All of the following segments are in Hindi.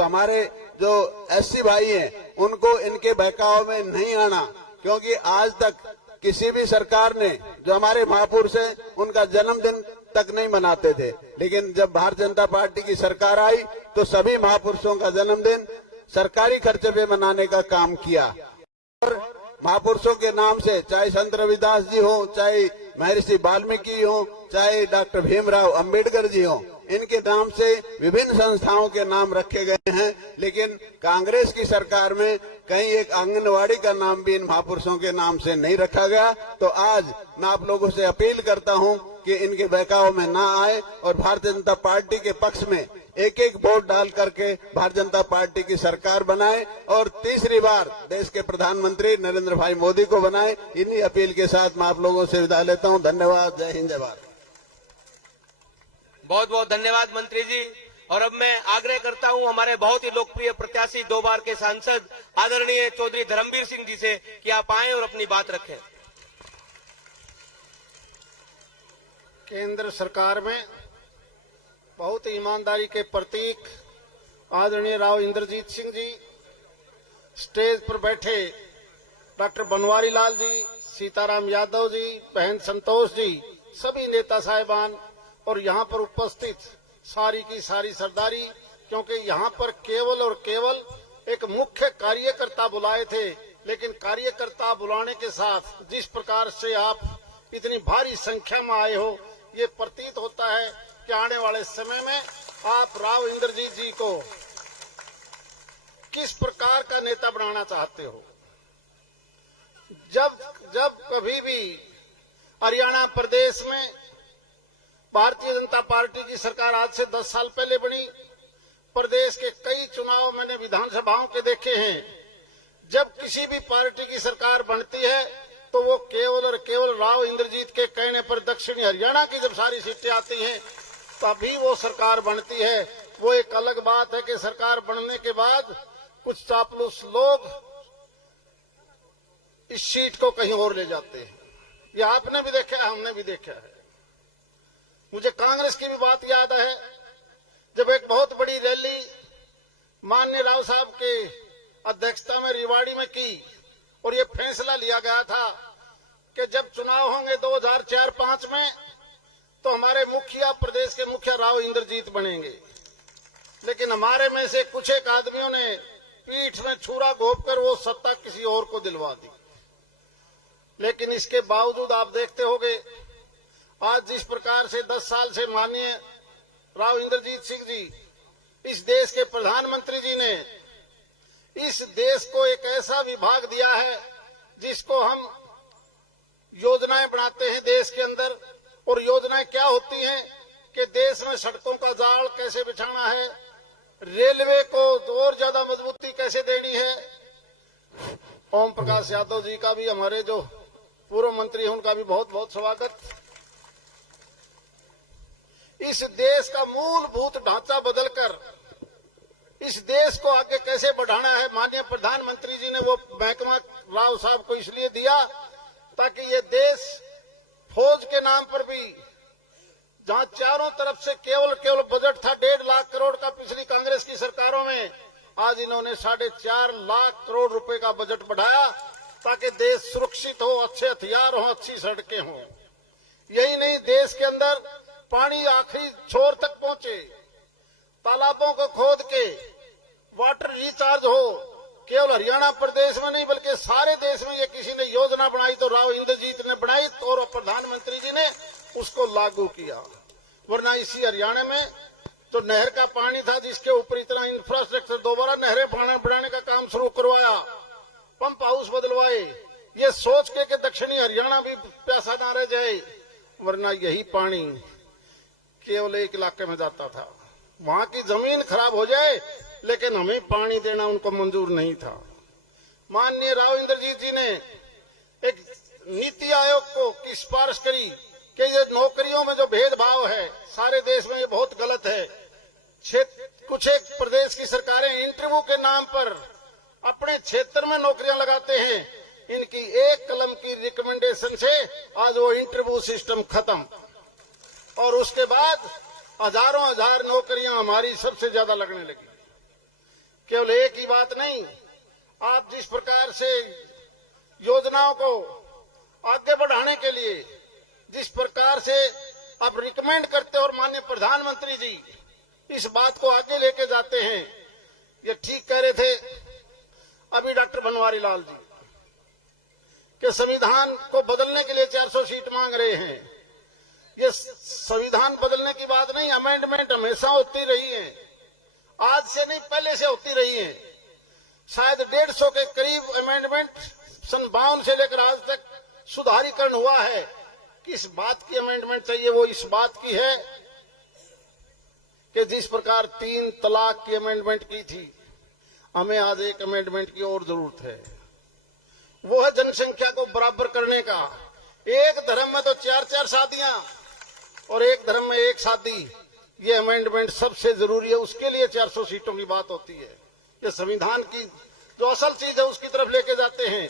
तो हमारे जो एससी भाई हैं उनको इनके बहकाव में नहीं आना, क्योंकि आज तक किसी भी सरकार ने जो हमारे महापुरुष हैं उनका जन्मदिन तक नहीं मनाते थे, लेकिन जब भारतीय जनता पार्टी की सरकार आई तो सभी महापुरुषों का जन्मदिन सरकारी खर्चे पे मनाने का काम किया। और महापुरुषों के नाम से चाहे संत रविदास जी हो, चाहे महर्षि वाल्मीकि हो, चाहे डॉक्टर भीमराव अंबेडकर जी हो, इनके नाम से विभिन्न संस्थाओं के नाम रखे गए हैं। लेकिन कांग्रेस की सरकार में कहीं एक आंगनवाड़ी का नाम भी इन महापुरुषों के नाम से नहीं रखा गया। तो आज मैं आप लोगों से अपील करता हूं कि इनके बहकाव में ना आए और भारतीय जनता पार्टी के पक्ष में एक एक वोट डाल करके भारतीय जनता पार्टी की सरकार बनाए और तीसरी बार देश के प्रधानमंत्री नरेंद्र भाई मोदी को बनाए। इन्हीं अपील के साथ मैं आप लोगों से विदा लेता हूं। धन्यवाद। जय हिंद, जय भारत। बहुत बहुत धन्यवाद मंत्री जी। और अब मैं आग्रह करता हूं हमारे बहुत ही लोकप्रिय प्रत्याशी, 2 बार के सांसद आदरणीय चौधरी धर्मवीर सिंह जी से कि आप आएं और अपनी बात रखें। केंद्र सरकार में बहुत ईमानदारी के प्रतीक आदरणीय राव इंद्रजीत सिंह जी, स्टेज पर बैठे डॉक्टर बनवारी लाल जी, सीताराम यादव जी, बहन संतोष जी, सभी नेता साहिबान और यहाँ पर उपस्थित सारी की सारी सरदारी, क्योंकि यहाँ पर केवल और केवल एक मुख्य कार्यकर्ता बुलाए थे, लेकिन कार्यकर्ता बुलाने के साथ जिस प्रकार से आप इतनी भारी संख्या में आए हो, ये प्रतीत होता है कि आने वाले समय में आप राव इंद्रजीत जी को किस प्रकार का नेता बनाना चाहते हो। जब कभी भी हरियाणा प्रदेश में भारतीय जनता पार्टी की सरकार आज से 10 साल पहले बनी, प्रदेश के कई चुनाव मैंने विधानसभाओं के देखे हैं। जब किसी भी पार्टी की सरकार बनती है तो वो केवल और केवल राव इंद्रजीत के कहने पर दक्षिणी हरियाणा की जब सारी सीटें आती हैं तभी वो सरकार बनती है। वो एक अलग बात है कि सरकार बनने के बाद कुछ चापलूस लोग इस सीट को कहीं और ले जाते हैं। ये आपने भी देखा है, हमने भी देखा है। मुझे कांग्रेस की भी बात याद है, जब एक बहुत बड़ी रैली माननीय राव साहब के अध्यक्षता में रिवाड़ी में की और ये फैसला लिया गया था कि जब चुनाव होंगे 2004-5 में तो हमारे मुखिया, प्रदेश के मुखिया राव इंद्रजीत बनेंगे। लेकिन हमारे में से कुछ एक आदमियों ने पीठ में छुरा घोंपकर वो सत्ता किसी और को दिलवा दी। लेकिन इसके बावजूद आप देखते होंगे आज जिस प्रकार से 10 साल से माननीय राव इंद्रजीत सिंह जी, इस देश के प्रधानमंत्री जी ने इस देश को एक ऐसा विभाग दिया है जिसको हम योजनाएं बनाते हैं देश के अंदर। और योजनाएं क्या होती हैं कि देश में सड़कों का जाल कैसे बिछाना है, रेलवे को और ज्यादा मजबूती कैसे देनी है। ओम प्रकाश यादव जी का भी, हमारे जो पूर्व मंत्री हैं, उनका भी बहुत बहुत स्वागत। इस देश का मूलभूत ढांचा बदलकर इस देश को आगे कैसे बढ़ाना है, माननीय प्रधानमंत्री जी ने वो महकमा राव साहब को इसलिए दिया ताकि ये देश फौज के नाम पर भी, जहां चारों तरफ से केवल बजट था 1.5 लाख करोड़ का पिछली कांग्रेस की सरकारों में, आज इन्होंने 4.5 लाख करोड़ रुपए का बजट बढ़ाया ताकि देश सुरक्षित हो, अच्छे हथियार हो, अच्छी सड़कें हो। यही नहीं, देश के अंदर पानी आखिरी छोर तक पहुंचे, तालाबों को खोद के वाटर रिचार्ज हो। केवल हरियाणा प्रदेश में नहीं बल्कि सारे देश में ये किसी ने योजना बनाई तो राव इंद्रजीत ने बनाई और प्रधानमंत्री जी ने उसको लागू किया। वरना इसी हरियाणा में जो नहर का पानी था, जिसके ऊपर इतना इंफ्रास्ट्रक्चर, दोबारा नहरें बनाने का काम शुरू करवाया, पंप हाउस बदलवाए, ये सोच के दक्षिणी हरियाणा भी प्यासा ना रह जाए। वरना यही पानी केवल एक इलाके में जाता था, वहां की जमीन खराब हो जाए लेकिन हमें पानी देना उनको मंजूर नहीं था। माननीय राव इंद्रजीत जी ने एक नीति आयोग को सिफारिश करी कि ये नौकरियों में जो भेदभाव है सारे देश में, ये बहुत गलत है। कुछ एक प्रदेश की सरकारें इंटरव्यू के नाम पर अपने क्षेत्र में नौकरियां लगाते हैं। इनकी एक कलम की रिकमेंडेशन से आज वो इंटरव्यू सिस्टम खत्म, और उसके बाद हजारों हजार नौकरियां हमारी सबसे ज्यादा लगने लगी। केवल एक ही बात नहीं, आप जिस प्रकार से योजनाओं को आगे बढ़ाने के लिए जिस प्रकार से आप रिकमेंड करते और माननीय प्रधानमंत्री जी इस बात को आगे लेके जाते हैं, ये ठीक कह रहे थे अभी डॉक्टर बनवारी लाल जी कि संविधान को बदलने के लिए 400 सीट मांग रहे हैं। ये संविधान बदलने की बात नहीं, अमेंडमेंट हमेशा होती रही है, आज से नहीं पहले से होती रही है। शायद 150 के करीब अमेंडमेंट सन 52 से लेकर आज तक सुधारीकरण हुआ है। किस बात की अमेंडमेंट चाहिए? वो इस बात की है कि जिस प्रकार 3 तलाक की अमेंडमेंट की थी, हमें आज एक अमेंडमेंट की और जरूरत है। वो है जनसंख्या को बराबर करने का। एक धर्म में तो 4-4 शादियां और एक धर्म में एक शादी, ये अमेंडमेंट सबसे जरूरी है। उसके लिए 400 सीटों की बात होती है। ये संविधान की जो असल चीज है उसकी तरफ लेके जाते हैं।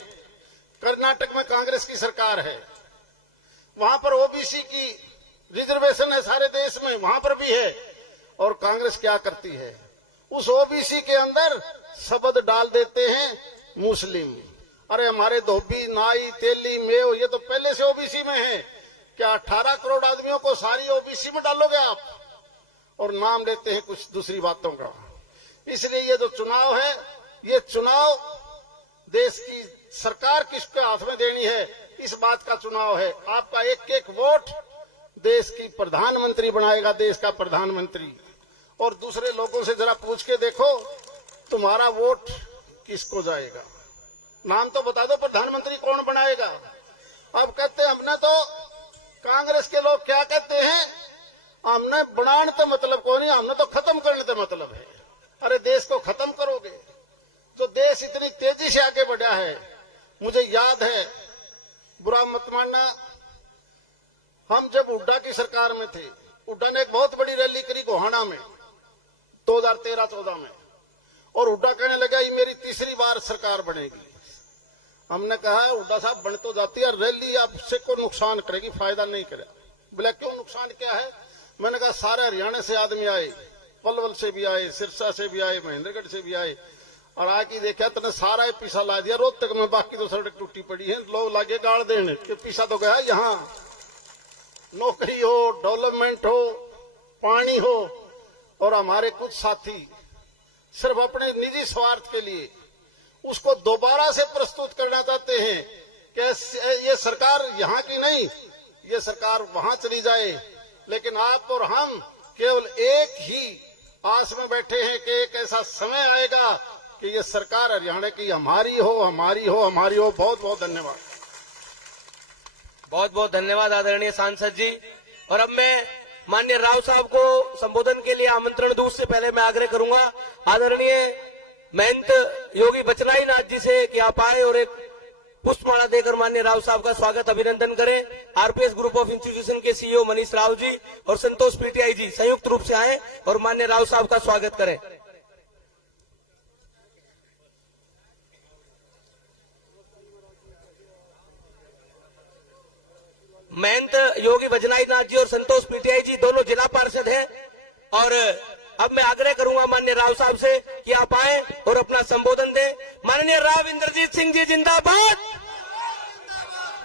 कर्नाटक में कांग्रेस की सरकार है, वहां पर ओबीसी की रिजर्वेशन है सारे देश में, वहां पर भी है। और कांग्रेस क्या करती है? उस ओबीसी के अंदर शब्द डाल देते हैं मुस्लिम। अरे हमारे धोबी, नाई, तेली, मेव ये तो पहले से ओबीसी में है। क्या 18 करोड़ आदमियों को सारी ओबीसी में डालोगे आप? और नाम लेते हैं कुछ दूसरी बातों का। इसलिए ये जो चुनाव है, ये चुनाव देश की सरकार किसके हाथ में देनी है, इस बात का चुनाव है। आपका एक एक वोट देश की प्रधानमंत्री बनाएगा, देश का प्रधानमंत्री। और दूसरे लोगों से जरा पूछ के देखो, तुम्हारा वोट किसको जाएगा? नाम तो बता दो, प्रधानमंत्री कौन बनाएगा? अब कहते हैं हमने तो, कांग्रेस के लोग क्या कहते हैं, हमने बनाने तो मतलब को नहीं, हमने तो खत्म करने तो मतलब है। अरे देश को खत्म करोगे? जो देश इतनी तेजी से आगे बढ़ा है, मुझे याद है, बुरा मत मानना, हम जब हुड्डा की सरकार में थे, हुड्डा ने एक बहुत बड़ी रैली करी गोहाना में 2013-14 में, और हुड्डा कहने लगा ये मेरी तीसरी बार सरकार बनेगी। हमने कहा हुड्डा साहब बन तो जाती है, रैली आपसे को नुकसान करेगी, फायदा नहीं करेगा। बोला क्यों नुकसान क्या है? मैंने कहा सारे हरियाणा से आदमी आए, पलवल से भी आए, सिरसा से भी आए, महेंद्रगढ़ से भी आए, और आके देखा तने सारा पीसा ला दिया रोहतक में, बाकी तो सड़क टूटी पड़ी है। लोग लागे गाड़ देने कि पीसा तो गया, यहाँ नौकरी हो, डेवलपमेंट हो, पानी हो। और हमारे कुछ साथी सिर्फ अपने निजी स्वार्थ के लिए उसको दोबारा से प्रस्तुत करना चाहते हैं कि ये सरकार यहाँ की नहीं, ये सरकार वहां चली जाए। लेकिन आप और हम केवल एक ही आस में बैठे हैं कि एक ऐसा समय आएगा कि ये सरकार हरियाणा की हमारी हो, हमारी हो, हमारी हो। बहुत बहुत धन्यवाद। बहुत बहुत धन्यवाद आदरणीय सांसद जी। और अब मैं माननीय राव साहब को संबोधन के लिए आमंत्रण दूं, उससे पहले मैं आग्रह करूंगा आदरणीय महंत योगी बचलाई नाथ जी से कि आप आए और एक पुष्पमाला देकर माननीय राव साहब का स्वागत अभिनंदन करें। आरपीएस ग्रुप ऑफ इंस्टीट्यूशन के सीईओ मनीष राव जी और संतोष पीटीआई जी संयुक्त रूप से आए और माननीय राव साहब का स्वागत करें। महंत योगी बचलाई नाथ जी और संतोष पीटीआई जी दोनों जिला पार्षद हैं। और अब मैं आग्रह करूंगा माननीय राव साहब से कि आप आए और अपना संबोधन दें। माननीय राव इंद्रजीत सिंह जी जिंदाबाद,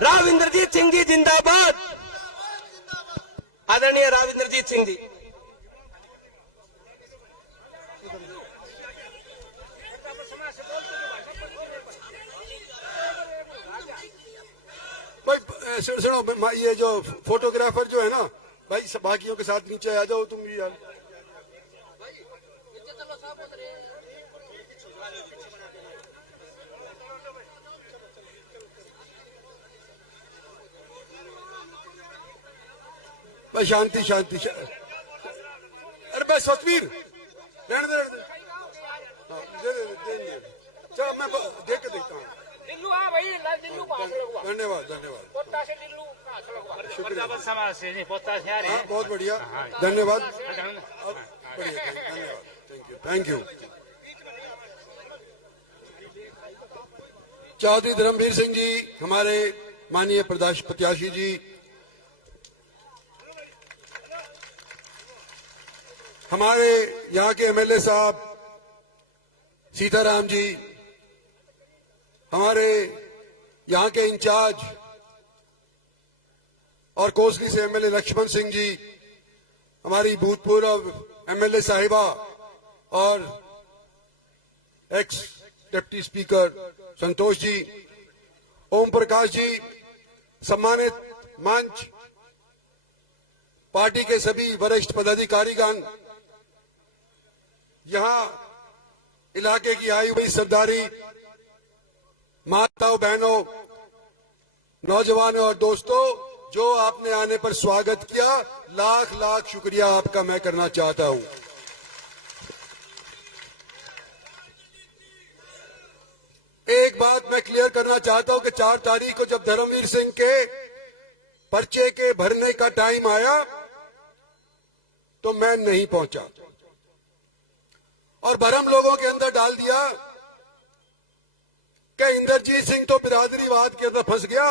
राव इंद्रजीत सिंह जी जिंदाबाद, आदरणीय राव इंद्रजीत सिंह जी। भाई सुनो, ये जो फोटोग्राफर जो है ना भाई, सब बाकियों के साथ नीचे आ जाओ तुम भी यार। भाई शांति शांति। अरे भाई सतवीर रहने दे, चलो मैं देख के देखता हूँ। धन्यवाद धन्यवाद, शुक्रिया, बहुत बढ़िया, धन्यवाद, बढ़िया, धन्यवाद, थैंक यू। चौधरी धर्मवीर सिंह जी, हमारे माननीय प्रत्याशी जी, हमारे यहाँ के एमएलए साहब सीताराम जी, हमारे यहाँ के इंचार्ज और कोसली से एमएलए लक्ष्मण सिंह जी, हमारी भूतपूर्व एमएलए साहिबा और x deputy speaker Santosh ji, Om Prakash ji, सम्मानित मंच, पार्टी के सभी वरिष्ठ पदाधिकारीगण, यहां इलाके की आई हुई सरदारी, माताओं, बहनों, नौजवानों और दोस्तों, जो आपने आने पर स्वागत किया, लाख लाख शुक्रिया आपका मैं करना चाहता हूं। एक बात मैं क्लियर करना चाहता हूं कि 4 तारीख को जब धर्मवीर सिंह के पर्चे के भरने का टाइम आया तो मैं नहीं पहुंचा और भरम लोगों के अंदर डाल दिया कि इंद्रजीत सिंह तो बिरादरीवाद के अंदर फंस गया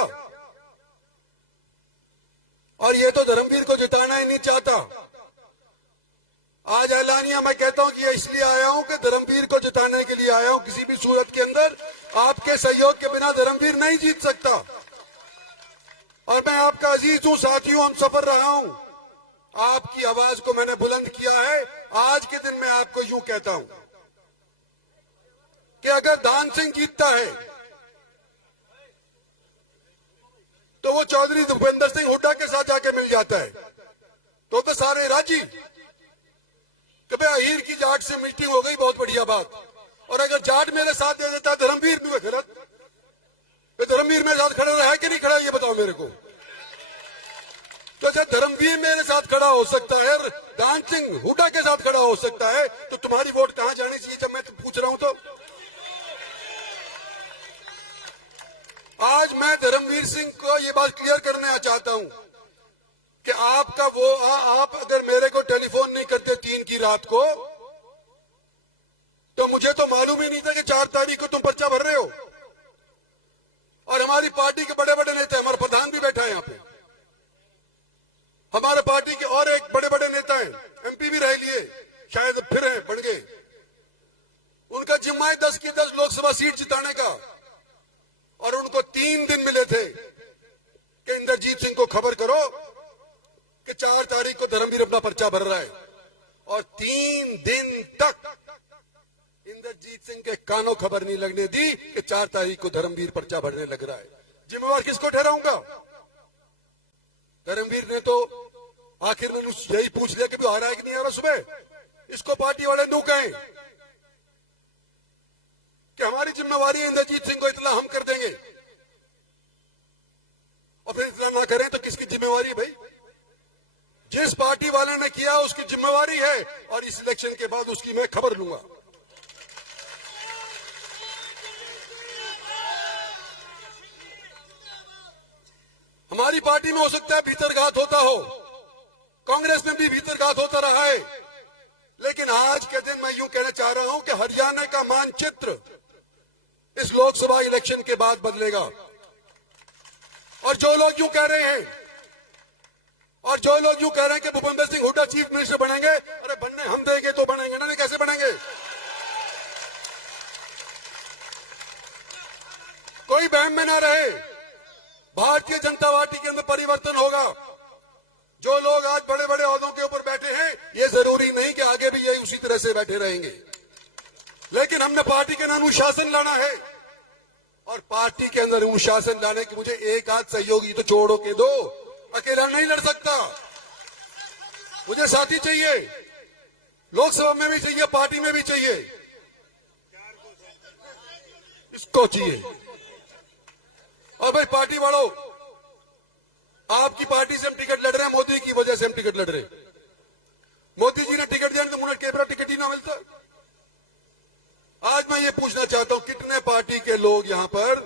और ये तो धर्मवीर को जिताना ही नहीं चाहता। आज ऐलानिया मैं कहता हूं कि ये इसलिए आया हूं कि धर्मवीर को जिताने के लिए आया हूं। किसी भी सूरत के अंदर आपके सहयोग के बिना धर्मवीर नहीं जीत सकता और मैं आपका अजीज हूं, साथियों, हम सफर रहा हूं। आपकी आवाज को मैंने बुलंद किया है। आज के दिन मैं आपको यूं कहता हूं कि अगर दान सिंह जीतता है तो वो चौधरी भूपेंद्र सिंह हुड्डा के साथ जाके मिल जाता है, तो सारे राजी कि भाई अहीर की जाट से मीटिंग हो गई, बहुत बढ़िया बात। और अगर जाट मेरे साथ दे देता है धर्मवीर भी गलत, धर्मवीर मेरे साथ खड़ा रहा है कि नहीं खड़ा, ये बताओ मेरे को। तो जब धर्मवीर मेरे साथ खड़ा हो सकता है, दान सिंह हुड्डा के साथ खड़ा हो सकता है, तो तुम्हारी वोट कहां जानी चाहिए जब मैं पूछ रहा हूं। तो आज मैं धर्मवीर सिंह को ये बात क्लियर करना चाहता हूं कि आपका वो आप अगर मेरे को टेलीफोन नहीं करते 3 की रात को तो मुझे तो मालूम ही नहीं था कि 4 तारीख को तुम पर्चा भर रहे हो। और हमारी पार्टी के बड़े बड़े नेता, हमारा प्रधान भी बैठा है यहाँ पे, हमारे पार्टी के और एक बड़े बड़े नेता हैं, एमपी भी रह लिए, शायद फिर हैं, बन गए। उनका जिम्मा है 10 की 10 लोकसभा सीट जिताने का और उनको 3 दिन मिले थे कि इंद्रजीत सिंह को खबर करो कि 4 तारीख को धर्मवीर अपना पर्चा भर रहा है। और 3 दिन तक इंद्रजीत सिंह के कानों खबर नहीं लगने दी कि 4 तारीख को धर्मवीर पर्चा भरने लग रहा है। जिम्मेवार किसको ठहराऊंगा? धर्मवीर ने तो आखिर में यही पूछ लिया कि आ रहा है कि नहीं आ रहा सुबह। इसको पार्टी वाले नू कहें कि हमारी जिम्मेवारी है इंद्रजीत सिंह को इतना हम कर देंगे, और फिर इतना ना करें तो किसकी जिम्मेवारी भाई? जिस पार्टी वाले ने किया उसकी जिम्मेवारी है और इस इलेक्शन के बाद उसकी मैं खबर लूंगा। हमारी पार्टी में हो सकता है भीतरघात होता हो, कांग्रेस में भी भीतरघात होता रहा है, लेकिन आज के दिन मैं यूं कहना चाह रहा हूं कि हरियाणा का मानचित्र इस लोकसभा इलेक्शन के बाद बदलेगा। और जो लोग यूं कह रहे हैं कि भूपेंद्र सिंह हुड्डा चीफ मिनिस्टर बनेंगे, अरे बनने हम देंगे तो बनेंगे ना, नहीं कैसे बनेंगे? कोई बहम में ना रहे, भारतीय जनता पार्टी के अंदर परिवर्तन होगा। जो लोग आज बड़े बड़े ओहदों के ऊपर बैठे हैं, ये जरूरी नहीं कि आगे भी ये उसी तरह से बैठे रहेंगे, लेकिन हमने पार्टी के अंदर अनुशासन लाना है। और पार्टी के अंदर अनुशासन लाने की मुझे एक आध सहयोगी तो छोड़ो के दो, अकेला नहीं लड़ सकता, मुझे साथी चाहिए, लोकसभा में भी चाहिए, पार्टी में भी चाहिए, इसको चाहिए। और भाई पार्टी वालों, आपकी पार्टी से हम टिकट लड़ रहे हैं, मोदी की वजह से हम टिकट लड़ रहे हैं। मोदी जी ने टिकट दिया तो मुझे केवरा टिकट ही ना मिलता। आज मैं ये पूछना चाहता हूं, कितने पार्टी के लोग यहां पर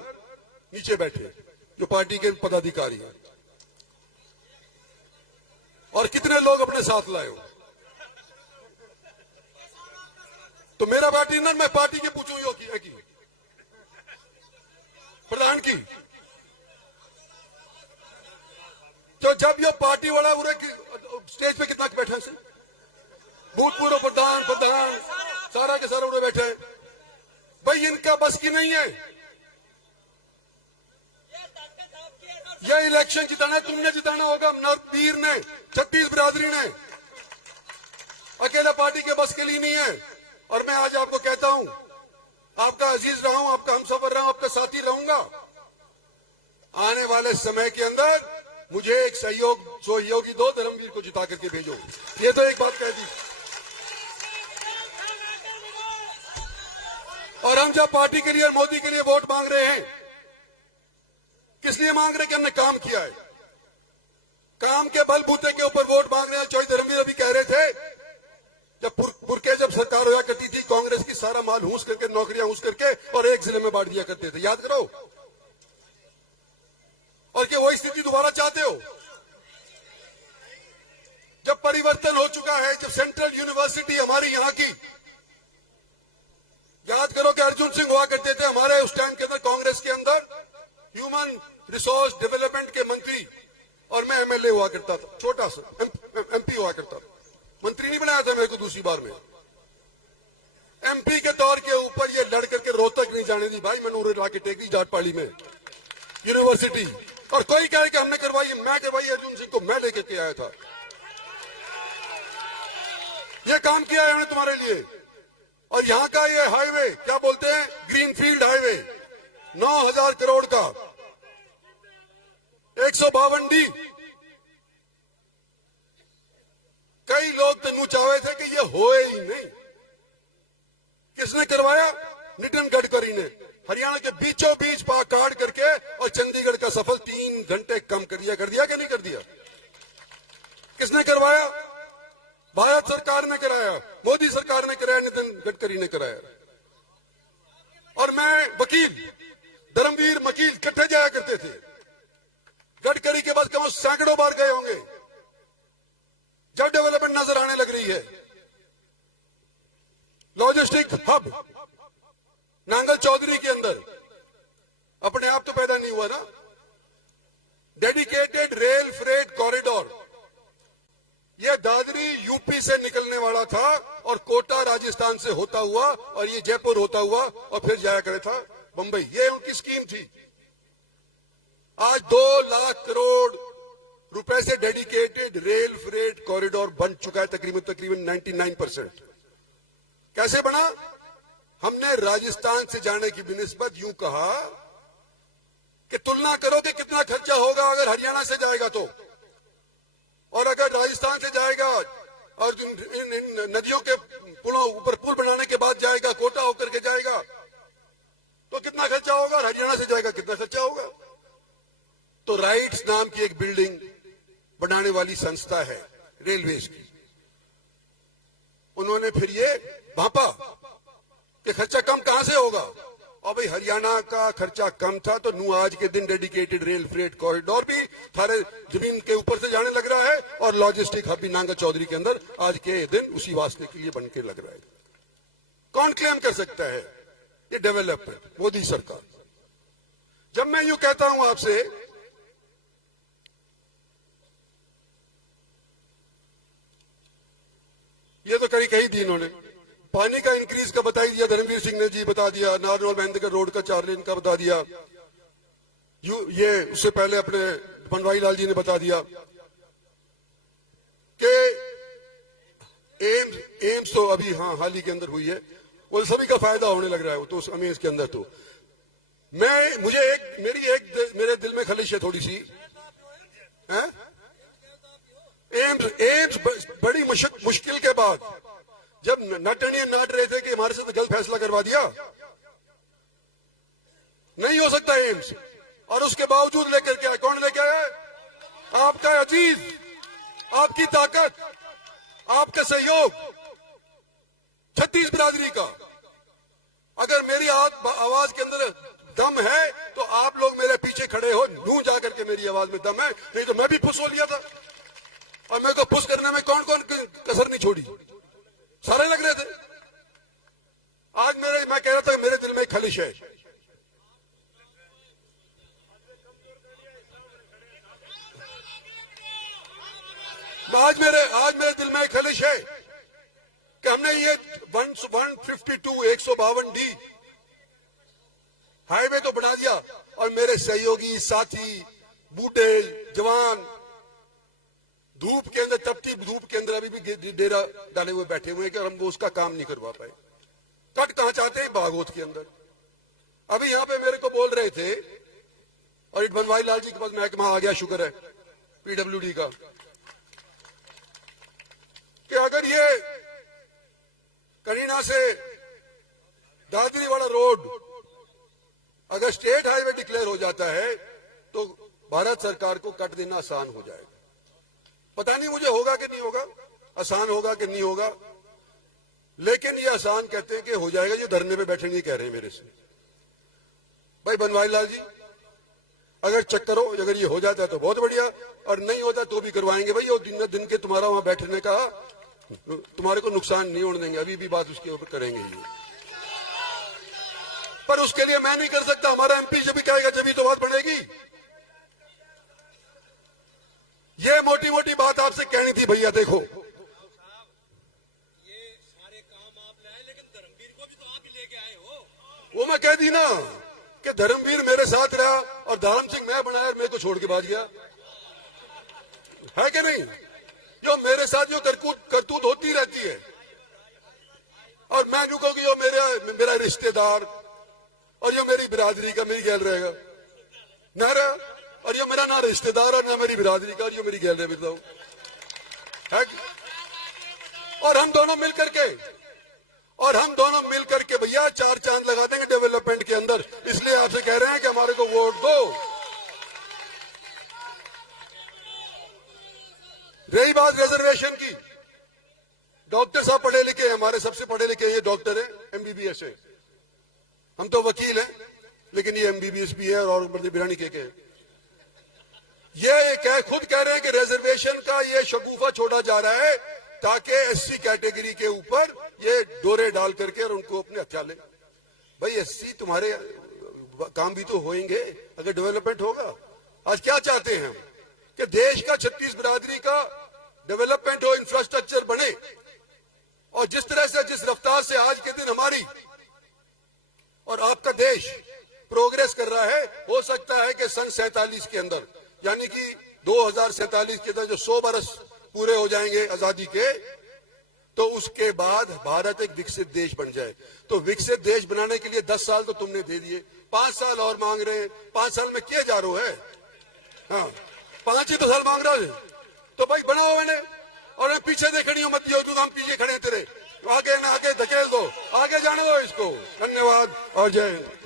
नीचे बैठे जो पार्टी के पदाधिकारी हैं, और कितने लोग अपने साथ लाए हो? तो मेरा पार्टी ना, मैं पार्टी के पूछूं यो की प्रधान की, तो जब ये पार्टी वाला पूरे स्टेज पे कितना बैठा है, भूतपूर्व प्रधान सारा के सारा उड़े बैठे हैं, भाई इनका बस की नहीं है। यह इलेक्शन जिताना है, तुमने जिताना होगा, नरपीर ने, छत्तीस बिरादरी ने, अकेला पार्टी के बस के लिए नहीं है। और मैं आज आपको कहता हूं, आपका अजीज रहा हूं, आपका हमसफर रहा हूं, आपका साथी रहूंगा। आने वाले समय के अंदर मुझे एक सहयोगी दो, धर्मवीर को जिता करके भेजो। ये तो एक बात कह दी। और हम जब पार्टी के लिए और मोदी के लिए वोट मांग रहे हैं, किस लिए मांग रहे हैं? कि हमने काम किया है। काम के बलबूते के ऊपर वोट मांग रहे हैं। चौधरी धर्मवीर अभी कह रहे थे, जब सरकार हुआ करती थी, कांग्रेस की सारा माल हूस करके, नौकरियां हूस करके और एक जिले में बांट दिया करते थे, याद करो। और क्या वही स्थिति दोबारा चाहते हो? जब परिवर्तन हो चुका है, जब सेंट्रल यूनिवर्सिटी हमारी यहां की, याद करो कि अर्जुन सिंह हुआ करते थे हमारे उस टाइम के अंदर, कांग्रेस के अंदर ह्यूमन रिसोर्स डेवलपमेंट के मंत्री, और मैं एमएलए हुआ करता था, छोटा सा एमपी हुआ करता था। मंत्री नहीं बनाया था मेरे को दूसरी बार में। एमपी के तौर के ऊपर ये लड़ करके रोहतक नहीं जाने दी भाई, मैंने ला के टेक दी जाटपाड़ी में यूनिवर्सिटी। और कोई कहे कि हमने करवाई, मैं करवाई, अर्जुन सिंह को मैं लेकर के आया था। ये काम किया है हमने तुम्हारे लिए। और यहां का ये हाईवे, क्या बोलते हैं, ग्रीनफील्ड हाईवे, 9,000 करोड़ का, 152D। कई लोग तो चाहे थे कि ये होए ही नहीं। किसने करवाया? नितिन गडकरी ने। हरियाणा के बीचों बीच काट करके और चंडीगढ़ का सफर 3 घंटे कम कर दिया कि नहीं कर दिया? किसने करवाया? भारत सरकार ने कराया, मोदी सरकार ने कराया, नितिन गडकरी ने कराया। और मैं वकील, धर्मवीर वकील इकट्ठे जाया करते थे। गडकरी के बाद कम सैकड़ों बार गए होंगे। जब डेवलपमेंट नजर आने लग रही है, लॉजिस्टिक हब नांगल चौधरी के अंदर अपने आप तो पैदा नहीं हुआ ना। डेडिकेटेड रेल फ्रेट कॉरिडोर, यह दादरी यूपी से निकलने वाला था और कोटा राजस्थान से होता हुआ और ये जयपुर होता हुआ और फिर जाया करे था बंबई। ये उनकी स्कीम थी। आज 2 लाख करोड़ रुपए से डेडिकेटेड रेल फ्रेट कॉरिडोर बन चुका है, तकरीबन 99%। कैसे बना? हमने राजस्थान से जाने की बिनिस्बत यूं कहा कि तुलना करो कि कितना खर्चा होगा अगर हरियाणा से जाएगा तो, और अगर राजस्थान से जाएगा और इन नदियों के पुलों ऊपर पुल बनाने के बाद जाएगा, कोटा होकर के जाएगा, तो कितना खर्चा होगा? और हरियाणा से जाएगा कितना खर्चा होगा? तो राइट्स नाम की एक बिल्डिंग बनाने वाली संस्था है रेलवेज की, उन्होंने फिर ये भापा कि खर्चा कम कहां से होगा। और भाई हरियाणा का खर्चा कम था तो नू आज के दिन डेडिकेटेड रेल फ्रेट कॉरिडोर भी थारे जमीन के ऊपर से जाने लग रहा है और लॉजिस्टिक हब भी नांगल चौधरी के अंदर आज के दिन उसी वास्ते के लिए बनके लग रहा है। कौन क्लेम कर सकता है ये डेवलपमेंट? मोदी सरकार। जब मैं यूं कहता हूं आपसे, ये तो कही थी इन्होंने, पानी का इंक्रीज का बता दिया, धर्मवीर सिंह ने जी बता दिया, नारनौल महेंद्रगढ़ रोड का 4 लेन का बता दिया, ये उससे पहले अपने बनवारी लाल जी ने बता दिया कि एम्स तो अभी हाल ही के अंदर हुई है, वो सभी का फायदा होने लग रहा है। वो तो उस अमेज के अंदर तो मेरे दिल में खलिश है थोड़ी सी। एम्स बड़ी मुश्किल के बाद जब नटनिया नाट रहे थे कि हमारे साथ गलत फैसला करवा दिया, नहीं हो सकता एम्स, और उसके बावजूद लेकर के आए। कौन लेकर आया? आपका अजीज, आपकी ताकत, आपका सहयोग, छत्तीस बिरादरी का। अगर मेरी आवाज के अंदर दम है तो आप लोग मेरे पीछे खड़े हो, यूं जाकर के मेरी आवाज में दम है, नहीं तो मैं भी पुश हो लिया था। और मेरे को पुश करने में कौन कौन कसर नहीं छोड़ी, सारे लग रहे थे। आज मैं कह रहा था मेरे दिल में खलिश है। आज मेरे दिल में खलिश है कि हमने ये 152D हाईवे तो बना दिया, और मेरे सहयोगी साथी बूढ़े जवान धूप के अंदर, तपती धूप के अंदर अभी भी डेरा डाले हुए बैठे हुए हैं कि हम वो उसका काम नहीं करवा पाए। कट कहां चाहते हैं? बागोत के अंदर। अभी यहां पे मेरे को बोल रहे थे, और इट बनवारी लाल जी के पास महकमा आ गया, शुक्र है पीडब्ल्यूडी का, कि अगर ये करीना से दादरी वाला रोड अगर स्टेट हाईवे डिक्लेयर हो जाता है तो भारत सरकार को कट देना आसान हो जाएगा। पता नहीं मुझे होगा कि नहीं होगा, आसान होगा कि नहीं होगा, लेकिन ये आसान कहते हैं कि हो जाएगा। ये धरने पे बैठेंगे कह रहे हैं मेरे से। भाई बनवारी लाल जी, अगर चेक करो, अगर ये हो जाता है तो बहुत बढ़िया, और नहीं होता तो भी करवाएंगे। भाई वो दिन के तुम्हारा वहां बैठने का तुम्हारे को नुकसान नहीं होने देंगे। अभी भी बात उसके ऊपर करेंगे ही, पर उसके लिए मैं नहीं कर सकता। हमारा एमपी जब भी कहेगा जब भी तो बात बढ़ेगी। ये मोटी मोटी बात आपसे कहनी थी भैया। देखो, ये सारे काम आप लाए, लेकिन धर्मवीर को भी तो आप ही लेके आए हो। वो मैं कह दी ना कि धर्मवीर मेरे साथ रहा और धर्म सिंह मैं बनाया, मेरे को छोड़ के भाग गया, है कि नहीं? जो मेरे साथ जो करतूत होती रहती है, और मैं क्यों कहूँ कि जो मेरा रिश्तेदार और जो मेरी बिरादरी का मेरी गैल रहेगा न रहा, और ये मेरा ना रिश्तेदार और ना मेरी बिरादरी का, और ये मेरी गैल रहे बताओ है। और हम दोनों मिलकर के भैया 4 चांद लगा देंगे डेवलपमेंट के अंदर। इसलिए आपसे कह रहे हैं कि हमारे को वोट दो। रही बात रिजर्वेशन की, डॉक्टर साहब पढ़े लिखे हैं, हमारे सबसे पढ़े लिखे ये डॉक्टर है, एमबीबीएस है। हम तो वकील हैं, लेकिन ये एमबीबीएस भी है और बिरानी के ये खुद कह रहे हैं कि रिजर्वेशन का ये शगुफा छोड़ा जा रहा है ताकि एससी कैटेगरी के ऊपर ये डोरे डाल करके और उनको अपने हथियार ले। भाई एससी तुम्हारे काम भी तो होंगे अगर डेवलपमेंट होगा। आज क्या चाहते हैं हम कि देश का 36 बिरादरी का डेवलपमेंट हो, इंफ्रास्ट्रक्चर बने, और जिस तरह से जिस रफ्तार से आज के दिन हमारी और आपका देश प्रोग्रेस कर रहा है, हो सकता है कि सन 47 के अंदर, यानी कि 2047 के अंदर जो 100 बरस पूरे हो जाएंगे आजादी के, तो उसके बाद भारत एक विकसित देश बन जाए। तो विकसित देश बनाने के लिए 10 साल तो तुमने दे दिए, 5 साल और मांग रहे हैं। 5 साल में किए जा रहे है, हाँ 5 ही तो साल मांग रहा है। तो भाई बनाओ मैंने, और मैं पीछे देखनी हो मत दियो, तू हम पीछे खड़े तेरे, आगे ना आगे धकेल दो, आगे जाने दो इसको। धन्यवाद और जय हिंद।